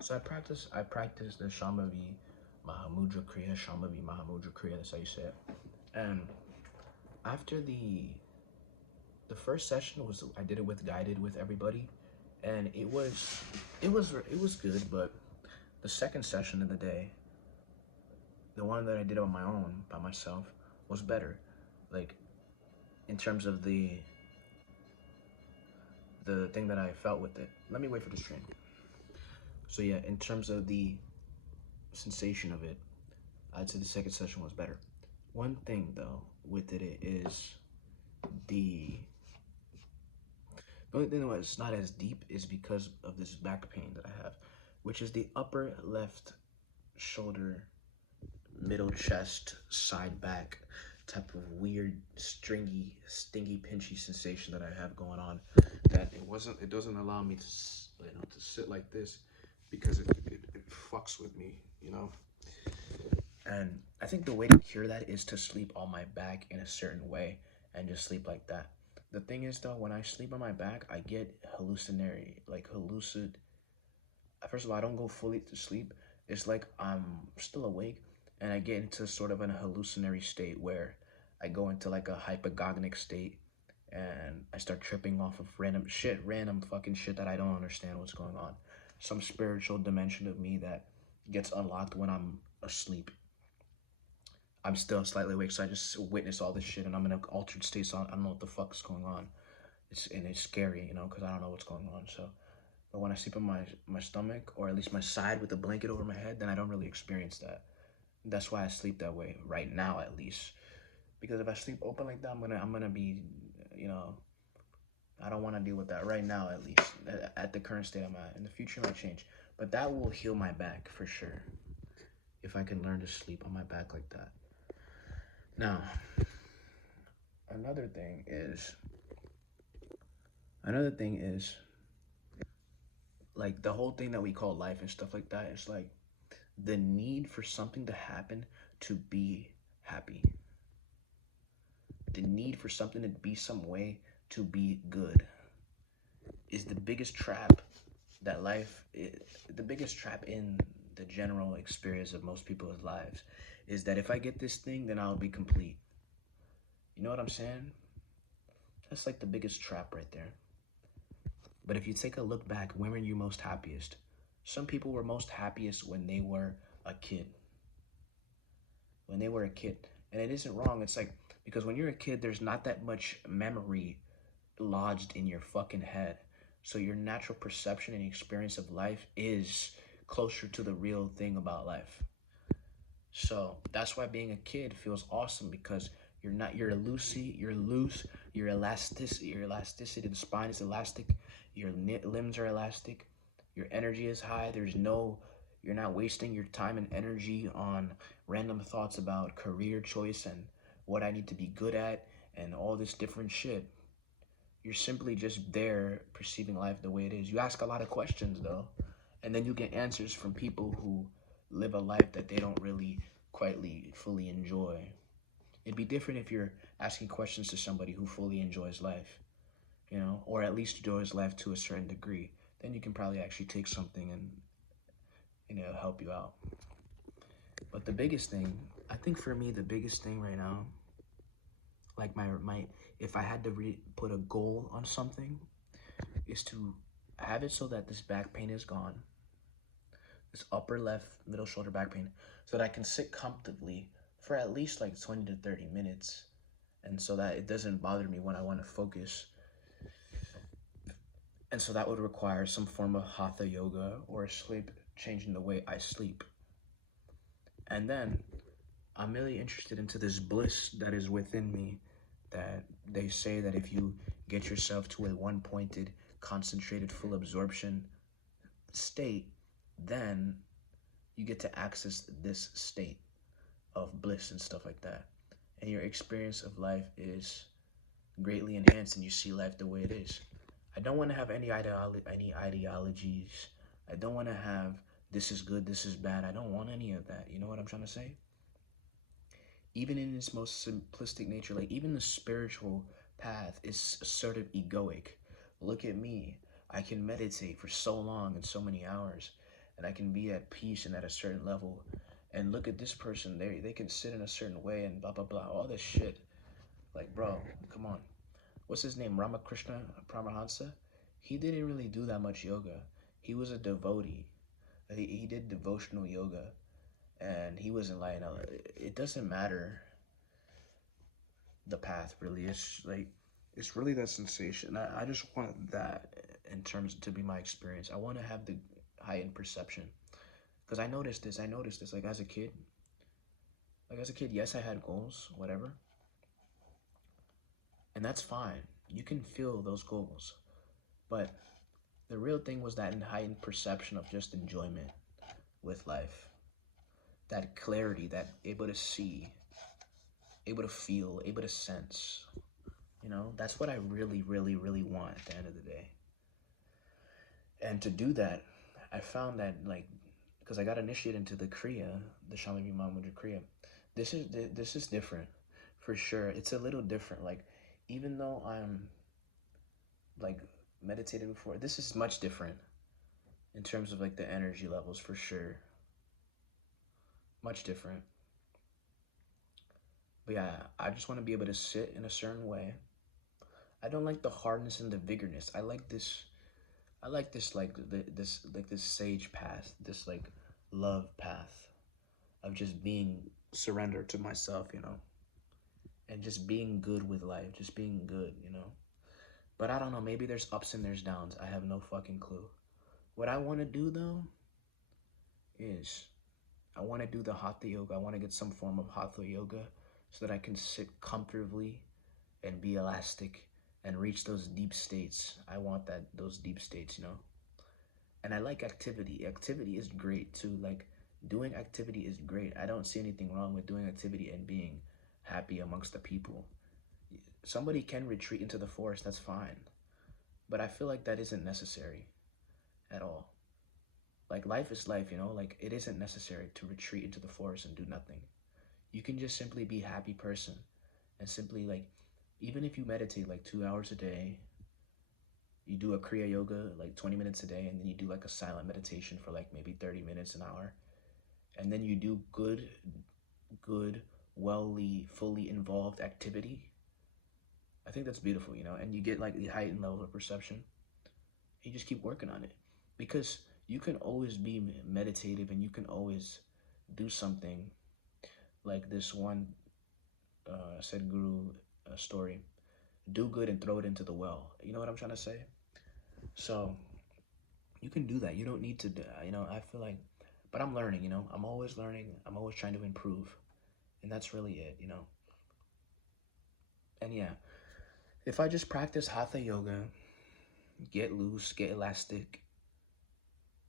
So I practice the Shambhavi Mahamudra Kriya, Shambhavi Mahamudra Kriya, that's how you say it. And after the first session was I did it with guided with everybody, and it was good, but the second session of the day, the one that I did on my own by myself, was better. Like in terms of the thing that I felt with it. Let me wait for this train. So yeah, in terms of the sensation of it, I'd say the second session was better. One thing though with it is the the only thing that was not as deep is because of this back pain that I have, which is the upper left shoulder, middle chest, side back type of weird, stringy, stingy, pinchy sensation that I have going on. That it doesn't allow me to, to sit like this because it fucks with me, you know. And I think the way to cure that is to sleep on my back in a certain way and just sleep like that. The thing is though, when I sleep on my back, I get hallucinatory, like hallucid. First of all, I don't go fully to sleep. It's like I'm still awake and I get into sort of an hallucinatory state where I go into like a hypnagogic state and I start tripping off of random fucking shit that I don't understand what's going on. Some spiritual dimension of me that gets unlocked when I'm asleep. I'm still slightly awake, so I just witness all this shit, and I'm in an altered state. So I don't know what the fuck's going on. It's scary, because I don't know what's going on. So, but when I sleep on my stomach, or at least my side with a blanket over my head, then I don't really experience that. That's why I sleep that way right now, at least. Because if I sleep open like that, I'm gonna be, you know, I don't want to deal with that right now, at least at the current state I'm at. In the future, it might change, but that will heal my back for sure if I can learn to sleep on my back like that. Now, another thing is another thing is like the whole thing that we call life and stuff like that. It's like the need for something to happen to be happy, the need for something to be some way to be good is the biggest trap that life the biggest trap in the general experience of most people's lives is that if I get this thing, then I'll be complete. You know what I'm saying? That's like the biggest trap right there. But if you take a look back, when were you most happiest? Some people were most happiest when they were a kid. When they were a kid. And it isn't wrong. It's like, because when you're a kid, there's not that much memory lodged in your fucking head. So your natural perception and experience of life is closer to the real thing about life. So that's why being a kid feels awesome because you're loose, your elasticity, the spine is elastic, your limbs are elastic, your energy is high. You're not wasting your time and energy on random thoughts about career choice and what I need to be good at and all this different shit. You're simply just there perceiving life the way it is. You ask a lot of questions though, and then you get answers from people who live a life that they don't really quietly fully enjoy. It'd be different if you're asking questions to somebody who fully enjoys life, or at least enjoys life to a certain degree. Then you can probably actually take something and help you out. But the biggest thing, I think for me, the biggest thing right now, like my if I had to put a goal on something, is to have it so that this back pain is gone, this upper left middle shoulder back pain, so that I can sit comfortably for at least like 20 to 30 minutes, and so that it doesn't bother me when I want to focus. And so that would require some form of hatha yoga or sleep, changing the way I sleep. And then I'm really interested into this bliss that is within me, that they say that if you get yourself to a one-pointed, concentrated, full absorption state, then you get to access this state of bliss and stuff like that. And your experience of life is greatly enhanced and you see life the way it is. I don't want to have any ideologies. I don't want to have this is good, this is bad. I don't want any of that. You know what I'm trying to say? Even in its most simplistic nature, like even the spiritual path is sort of egoic. Look at me. I can meditate for so long and so many hours, and I can be at peace and at a certain level. And look at this person, they can sit in a certain way and blah blah blah, all this shit. Like, bro, come on. What's his name? Ramakrishna Paramahansa? He didn't really do that much yoga. He was a devotee. He did devotional yoga, and he was enlightened. It doesn't matter the path, really. It's like, it's really that sensation. I just want that in terms to be my experience. I want to have the heightened perception. Because I noticed this, like as a kid. Like as a kid, yes, I had goals, whatever. And that's fine. You can feel those goals. But the real thing was that heightened perception of just enjoyment with life. That clarity, that able to see, able to feel, able to sense. You know, that's what I really, really, really want at the end of the day. And to do that, I found that, like, because I got initiated into the Kriya, the Shaman Mudra Kriya, this is different, for sure. It's a little different. Like, even though I'm, like, meditated before, this is much different in terms of, like, the energy levels, for sure. Much different. But yeah, I just want to be able to sit in a certain way. I don't like the hardness and the vigorness. I like this like this sage path, this like love path of just being surrendered to myself, you know, and just being good with life, just being good, you know. But I don't know, maybe there's ups and there's downs. I have no fucking clue. What I want to do though is I want to do the hatha yoga. I want to get some form of hatha yoga so that I can sit comfortably and be elastic and reach those deep states. I want those deep states, you know. And I like activity. Activity is great too. Like, doing activity is great. I don't see anything wrong with doing activity and being happy amongst the people. Somebody can retreat into the forest, that's fine. But I feel like that isn't necessary at all. Like, life is life, you know? Like, it isn't necessary to retreat into the forest and do nothing. You can just simply be a happy person and simply, like, even if you meditate like 2 hours a day, you do a Kriya yoga like 20 minutes a day, and then you do like a silent meditation for like maybe 30 minutes, an hour. And then you do good, fully involved activity. I think that's beautiful, you know, and you get like the heightened level of perception. You just keep working on it, because you can always be meditative and you can always do something like this one said guru story, do good and throw it into the well. You know what I'm trying to say? So you can do that. You don't need to, you know, I feel like, but I'm learning, you know, I'm always learning. I'm always trying to improve. And that's really it, you know. And yeah, if I just practice hatha yoga, get loose, get elastic,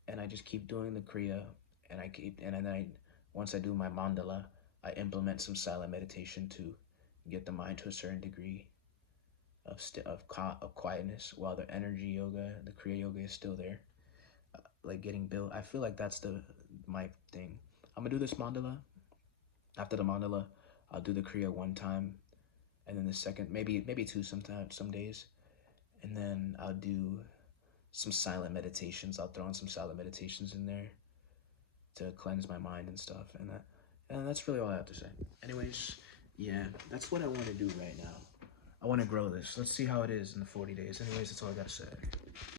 and I just keep doing the Kriya, and then once I do my mandala, I implement some silent meditation to get the mind to a certain degree of quietness, while the energy yoga, the Kriya yoga is still there, like getting built. I feel like that's my thing. I'm gonna do this mandala. After the mandala, I'll do the Kriya one time, and then the second, maybe two sometimes, some days, and then I'll do some silent meditations. I'll throw in some silent meditations in there to cleanse my mind and stuff, and that's really all I have to say. Anyways, yeah, that's what I want to do right now. I want to grow this. Let's see how it is in the 40 days. Anyways, that's all I gotta say.